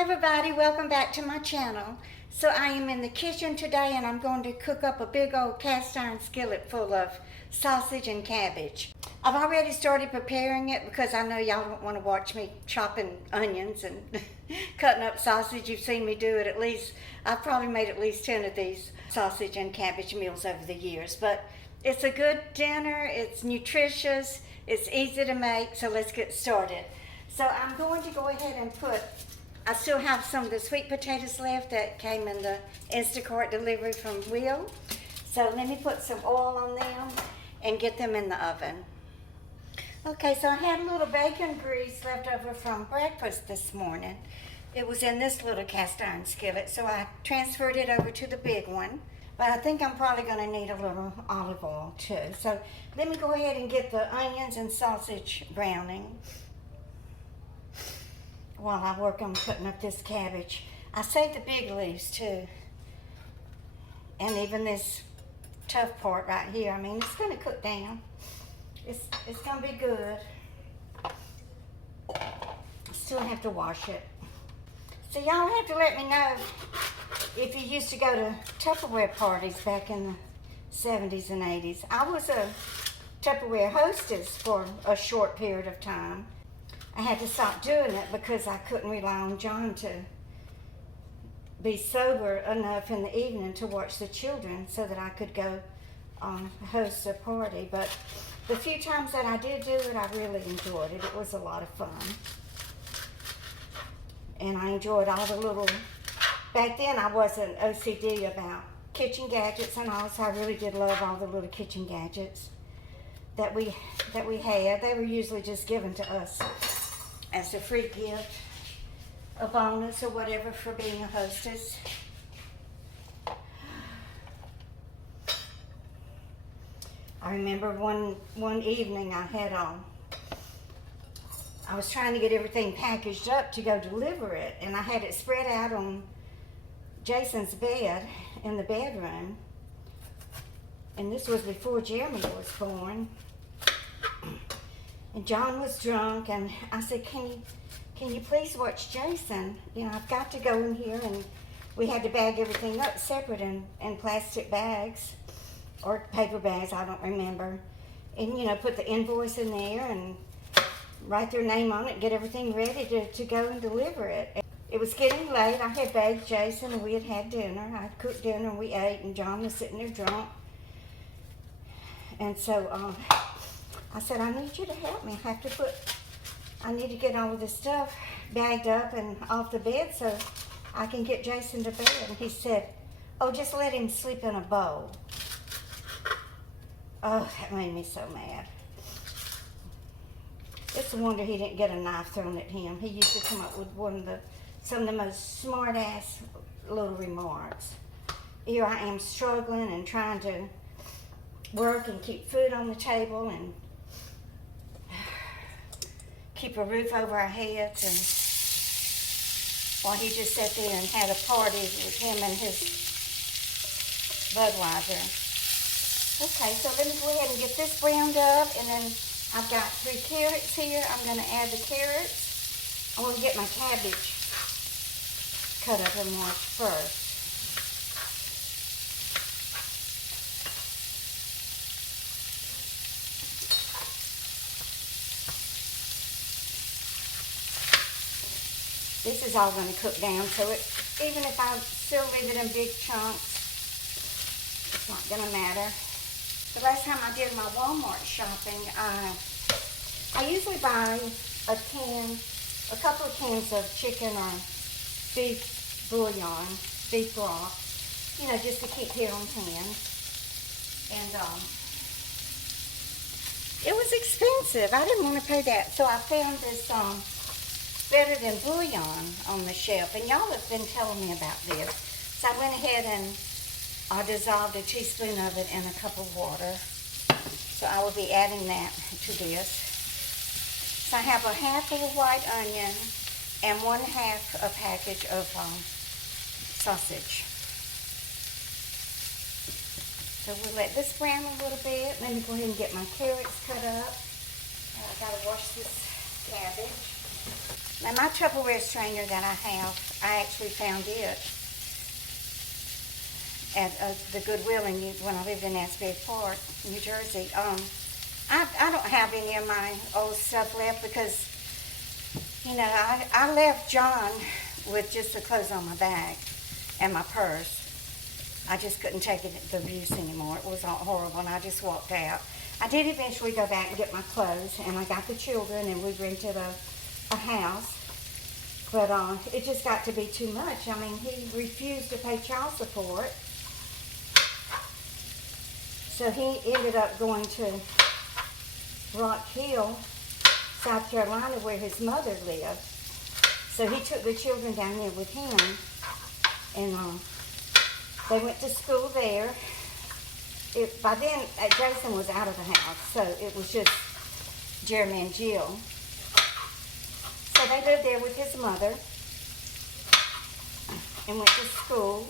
Hi everybody, welcome back to my channel. So I am in the kitchen today and I'm going to cook up a big old cast iron skillet full of sausage and cabbage. I've already started preparing it because I know y'all don't want to watch me chopping onions and cutting up sausage. You've seen me do it at least, I've probably made at least 10 of these sausage and cabbage meals over the years. But it's a good dinner, it's nutritious, it's easy to make, so let's get started. So I'm going to go ahead and I still have some of the sweet potatoes left that came in the Instacart delivery from Will. So let me put some oil on them and get them in the oven. Okay, so I had a little bacon grease left over from breakfast this morning. It was in this little cast iron skillet, so I transferred it over to the big one. But I think I'm probably going to need a little olive oil too. So let me go ahead and get the onions and sausage browning while I work on putting up this cabbage. I saved the big leaves too. And even this tough part right here. I mean, it's gonna cook down. It's gonna be good. Still have to wash it. So y'all have to let me know if you used to go to Tupperware parties back in the 70s and 80s. I was a Tupperware hostess for a short period of time. I had to stop doing it because I couldn't rely on John to be sober enough in the evening to watch the children so that I could go host a party. But the few times that I did do it, I really enjoyed it. It was a lot of fun. And I enjoyed all the little, back then I wasn't OCD about kitchen gadgets and all, so I really did love all the little kitchen gadgets that we had. They were usually just given to us as a free gift, a bonus or whatever for being a hostess. I remember one evening I was trying to get everything packaged up to go deliver it, and I had it spread out on Jason's bed in the bedroom, and this was before Jeremy was born. And John was drunk, and I said, can you please watch Jason? You know, I've got to go in here, and we had to bag everything up separate in plastic bags, or paper bags, I don't remember. And, you know, put the invoice in there and write their name on it, get everything ready to go and deliver it. It was getting late. I had bagged Jason, and we had had dinner. I had cooked dinner, and we ate, and John was sitting there drunk. And so, I said, I need you to help me. I need to get all of this stuff bagged up and off the bed so I can get Jason to bed. And he said, oh, just let him sleep in a bowl. Oh, that made me so mad. It's a wonder he didn't get a knife thrown at him. He used to come up with some of the most smart-ass little remarks. Here I am struggling and trying to work and keep food on the table and keep a roof over our heads, and while he just sat there and had a party with him and his Budweiser. Okay, so let me go ahead and get this browned up, and then I've got 3 carrots here. I'm going to add the carrots. I want to get my cabbage cut up and washed first. This is all going to cook down, so even if I still leave it in big chunks, it's not going to matter. The last time I did my Walmart shopping, I usually buy a couple of cans of chicken or beef bouillon, beef broth, you know, just to keep here on hand. And it was expensive. I didn't want to pay that, so I found this better than bouillon on the shelf, and y'all have been telling me about this. So I went ahead and I dissolved a teaspoon of it in a cup of water. So I will be adding that to this. So I have a half of a white onion and 1/2 a package of sausage. So we'll let this brown a little bit. Let me go ahead and get my carrots cut up. I gotta wash this cabbage. Now my Tupperware strainer that I have, I actually found it at the Goodwill when I lived in Asbury Park, New Jersey. I don't have any of my old stuff left because, you know, I left John with just the clothes on my back and my purse. I just couldn't take the abuse anymore. It was all horrible, and I just walked out. I did eventually go back and get my clothes, and I got the children, and we rented a house. But it just got to be too much. I mean, he refused to pay child support. So he ended up going to Rock Hill, South Carolina, where his mother lived. So he took the children down there with him, and they went to school there. By then, Jason was out of the house, so it was just Jeremy and Jill. So they lived there with his mother and went to school.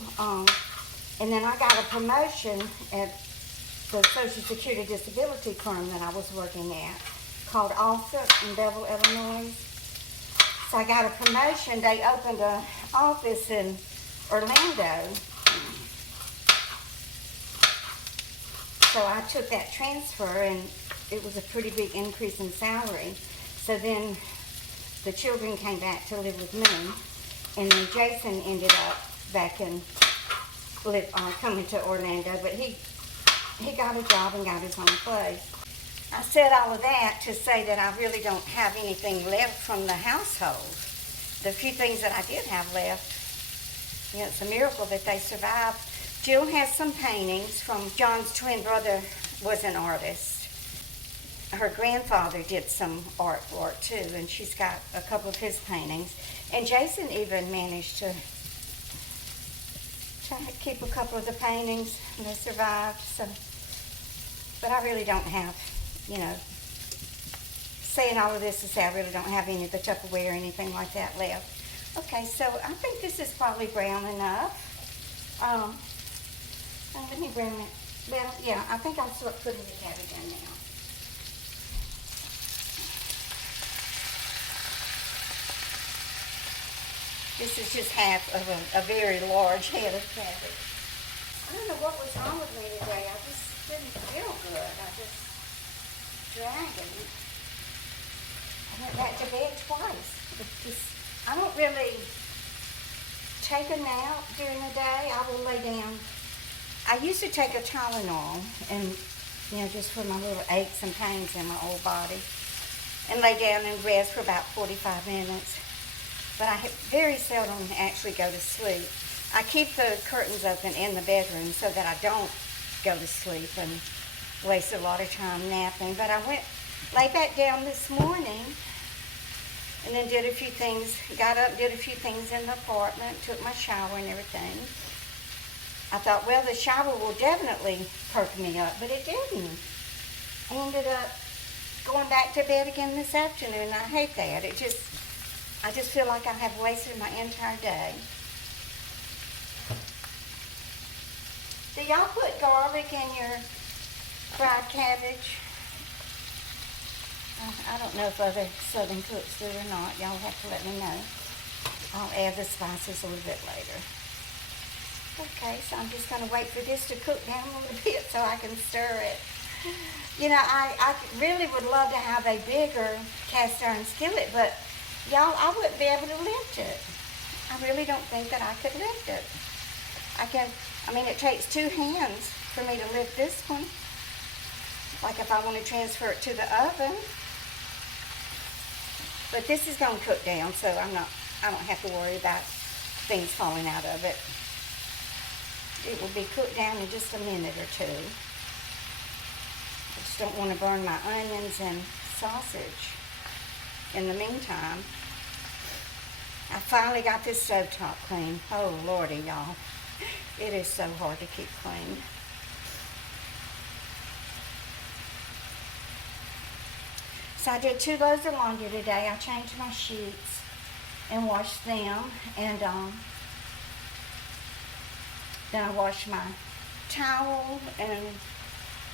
And then I got a promotion at the Social Security Disability firm that I was working at, called Offset in Bevel, Illinois. So I got a promotion. They opened an office in Orlando. So I took that transfer, and it was a pretty big increase in salary. So then the children came back to live with me, and then Jason ended up back in coming to Orlando, but he got a job and got his own place. I said all of that to say that I really don't have anything left from the household. The few things that I did have left, you know, it's a miracle that they survived. Jill has some paintings from John's twin brother, was an artist. Her grandfather did some artwork too, and she's got a couple of his paintings. And Jason even managed to keep a couple of the paintings, and they survived. So, but I really don't have, you know, saying all of this to say I really don't have any of the Tupperware or anything like that left. Okay, so I think this is probably brown enough. Let me bring it. Well, yeah, I think I'll start putting the cabbage in now. This is just half of a very large head of cabbage. I don't know what was wrong with me today. I just didn't feel good. I just dragging. I went back to bed twice. I don't really take a nap during the day. I will lay down. I used to take a Tylenol, and you know, just for my little aches and pains in my old body, and lay down and rest for about 45 minutes. But I very seldom actually go to sleep. I keep the curtains open in the bedroom so that I don't go to sleep and waste a lot of time napping. But I lay back down this morning and then did a few things, got up, did a few things in the apartment, took my shower and everything. I thought, well, the shower will definitely perk me up, but it didn't. I ended up going back to bed again this afternoon. I hate that. I just feel like I have wasted my entire day. Do y'all put garlic in your fried cabbage? I don't know if other Southern cooks do or not. Y'all have to let me know. I'll add the spices a little bit later. Okay, so I'm just going to wait for this to cook down a little bit so I can stir it. You know, I really would love to have a bigger cast iron skillet, but y'all, I wouldn't be able to lift it. I really don't think that I could lift it. I mean, it takes two hands for me to lift this one. Like if I want to transfer it to the oven. But this is going to cook down, so I don't have to worry about things falling out of it. It will be cooked down in just a minute or two. I just don't want to burn my onions and sausage. In the meantime, I finally got this stovetop clean. Oh, Lordy, y'all. It is so hard to keep clean. So I did 2 loads of laundry today. I changed my sheets and washed them. And then I washed my towels and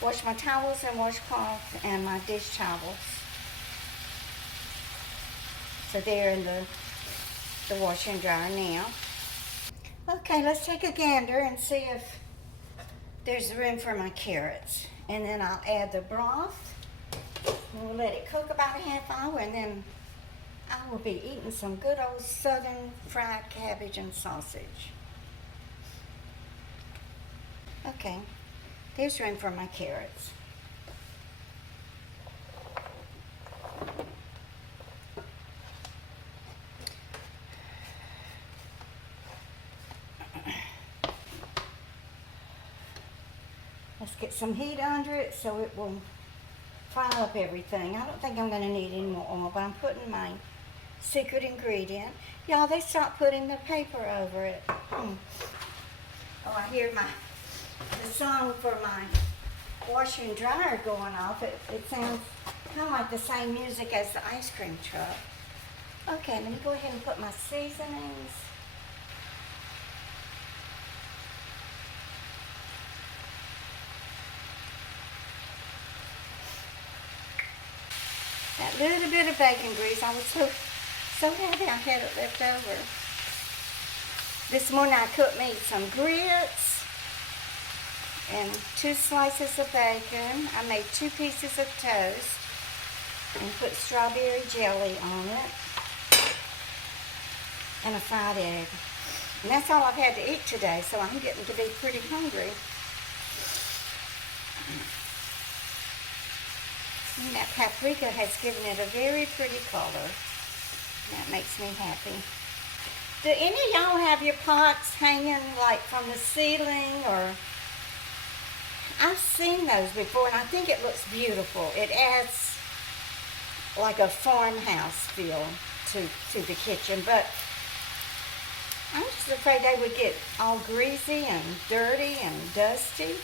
washcloth and my dish towels. So they're in the washer and dryer now. Okay, let's take a gander and see if there's room for my carrots. And then I'll add the broth. We'll let it cook about a half hour, and then I will be eating some good old southern fried cabbage and sausage. Okay, there's room for my carrots. Let's get some heat under it so it will fry up everything. I don't think I'm going to need any more oil, but I'm putting my secret ingredient. Y'all, they stopped putting the paper over it. Oh, I hear the song for my washer and dryer going off. It sounds kind of like the same music as the ice cream truck. Okay, let me go ahead and put my seasonings. That little bit of bacon grease, I was so happy I had it left over. This morning I cooked me some grits and 2 slices of bacon. I made 2 pieces of toast and put strawberry jelly on it and a fried egg. And that's all I've had to eat today, so I'm getting to be pretty hungry. And that paprika has given it a very pretty color. That makes me happy. Do any of y'all have your pots hanging like from the ceiling, or? I've seen those before, and I think it looks beautiful. It adds like a farmhouse feel to the kitchen, but I'm just afraid they would get all greasy and dirty and dusty.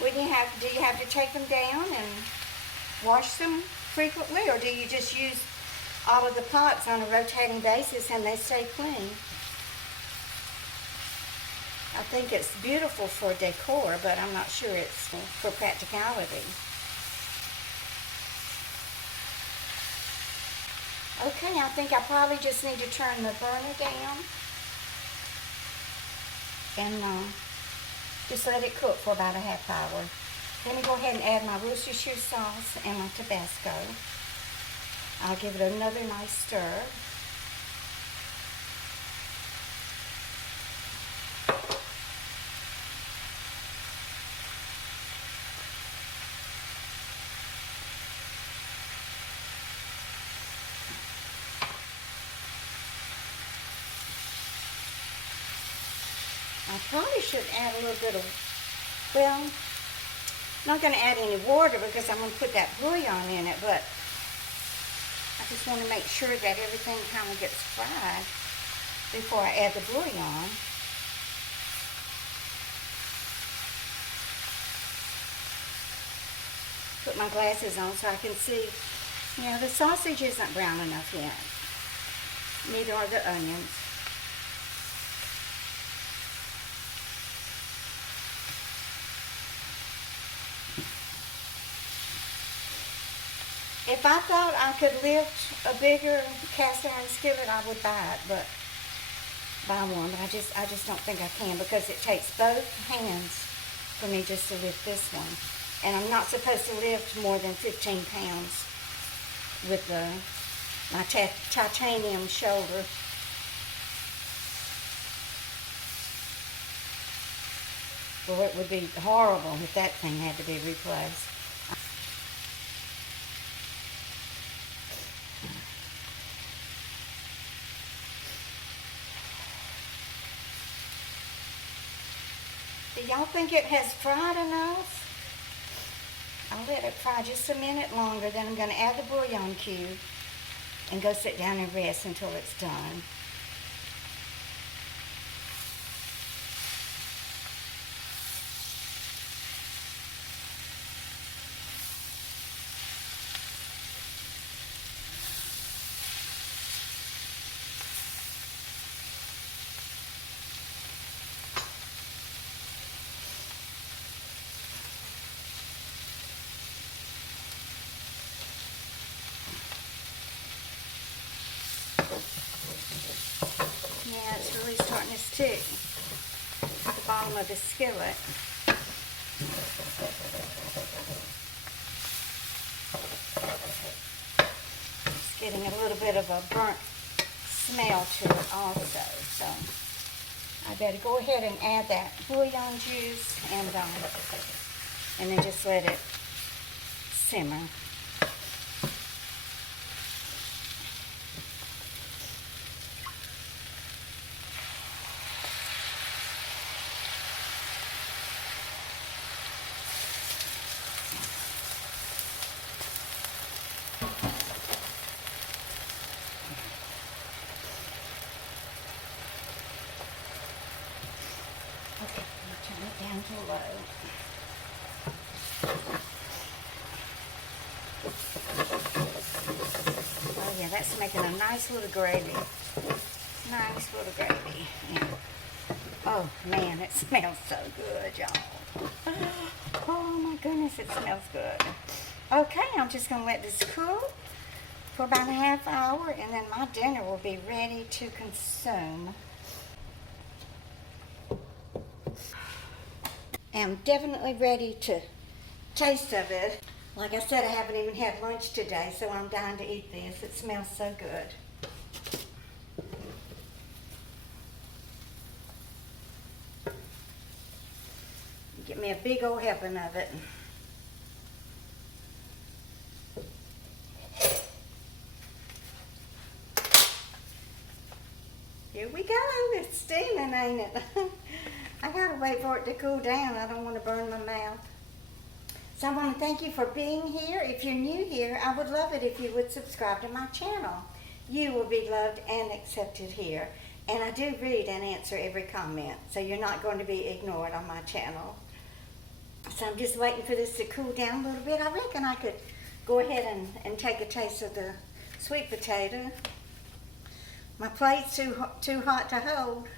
Do you have to take them down and wash them frequently, or do you just use all of the pots on a rotating basis and they stay clean? I think it's beautiful for decor, but I'm not sure it's for practicality. Okay, I think I probably just need to turn the burner down and just let it cook for about a half hour. Let me go ahead and add my Worcestershire sauce and my Tabasco. I'll give it another nice stir. I probably should add a little bit of, well, I'm not going to add any water because I'm going to put that bouillon in it, but I just want to make sure that everything kind of gets fried before I add the bouillon. Put my glasses on so I can see. You know, the sausage isn't brown enough yet. Neither are the onions. If I thought I could lift a bigger cast iron skillet, I would buy one, but I just don't think I can because it takes both hands for me just to lift this one. And I'm not supposed to lift more than 15 pounds with my titanium shoulder. Well, it would be horrible if that thing had to be replaced. Do y'all think it has fried enough? I'll let it fry just a minute longer, then I'm going to add the bouillon cube and go sit down and rest until it's done. starting to stick at the bottom of the skillet. It's getting a little bit of a burnt smell to it also, so I better go ahead and add that bouillon juice and then just let it simmer. Okay, I'll turn it down to low. Oh yeah, that's making a nice little gravy. Nice little gravy. Yeah. Oh man, it smells so good, y'all. Oh my goodness, it smells good. Okay, I'm just gonna let this cool for about a half hour, and then my dinner will be ready to consume. I'm definitely ready to taste of it. Like I said, I haven't even had lunch today, so I'm dying to eat this. It smells so good. Get me a big old helping of it. Here we go. It's steaming, ain't it? I gotta wait for it to cool down. I don't want to burn my mouth. So I want to thank you for being here. If you're new here, I would love it if you would subscribe to my channel. You will be loved and accepted here. And I do read and answer every comment, so you're not going to be ignored on my channel. So I'm just waiting for this to cool down a little bit. I reckon I could go ahead and take a taste of the sweet potato. My plate's too hot to hold.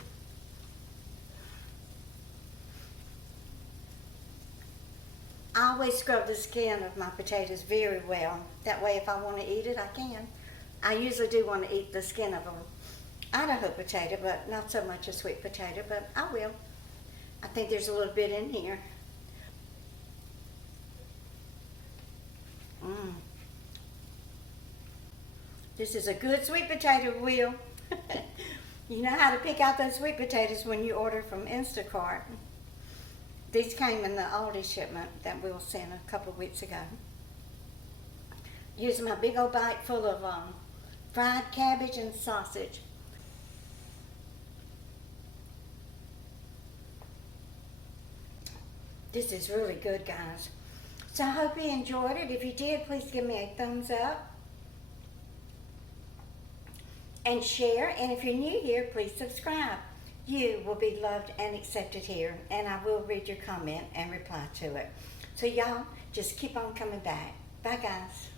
I always scrub the skin of my potatoes very well. That way if I want to eat it, I can. I usually do want to eat the skin of an Idaho potato, but not so much a sweet potato, but I will. I think there's a little bit in here. This is a good sweet potato, Will. You know how to pick out those sweet potatoes when you order from Instacart. These came in the Aldi shipment that Will sent a couple of weeks ago. Using my big old bite full of fried cabbage and sausage. This is really good, guys. So I hope you enjoyed it. If you did, please give me a thumbs up and share. And if you're new here, please subscribe. You will be loved and accepted here, and I will read your comment and reply to it. So y'all, just keep on coming back. Bye, guys.